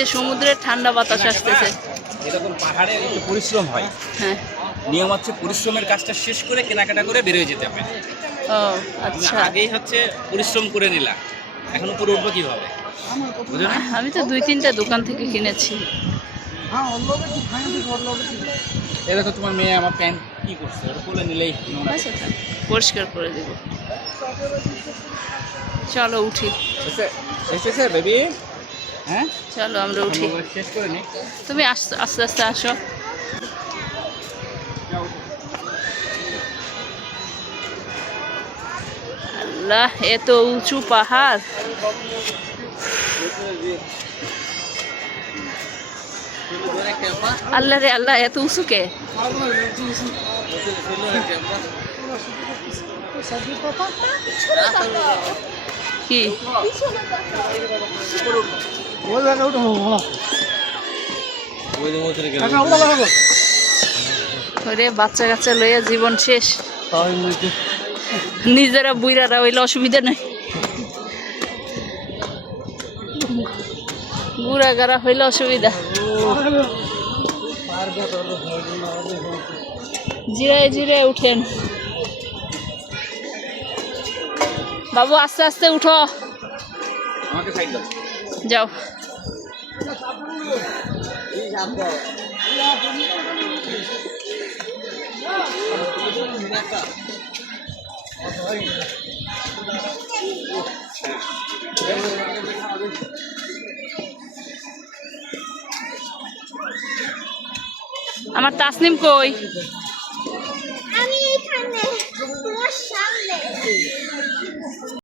যে সমুদ্রের ঠান্ডা বাতাস আসতেছে। এরকম পাহাড়ে একটু পরিশ্রম হয়। হ্যাঁ। নিয়ম হচ্ছে পরিশ্রমের কাজটা শেষ করে কেনাকাটা করে বের হয়ে যেতে হবে। ও তুমি আচ্ছা। আগেই হচ্ছে পরিশ্রম করে নিলা, এখন উপরে উঠবো কিভাবে? বুঝো না? আমি তো 2-3টা দোকান থেকে কিনেছি। এরকম তোমার মেয়ে আমার প্যান্ট কি করছে, ওটা খুলে নিলেই নোংরা আচ্ছা, পরিষ্কার করে দেব। চলো উঠি। এসেছে বেবি। হ্যাঁ, চলো আমরা উঠি। শেষ করে নি। তুমি আস্তে আস্তে আস্তে আসো। আল্লাহ, এত উঁচু পাহাড়। আল্লাহ রে আল্লাহ, এত উঁচু কে? কি ওরে, বাচ্চা কাচ্চা লইয়া জীবন শেষ। নিজেরা বুইরারা হইলে অসুবিধা নাই, বুড়া গাড়া হইলে অসুবিধা। জিরায় জিরায় উঠেন বাবু, আস্তে আস্তে উঠো। আমাকে সাইড দাও। যাও। আমার তাসনিম কই? আমি এখানে তোমার সামনে।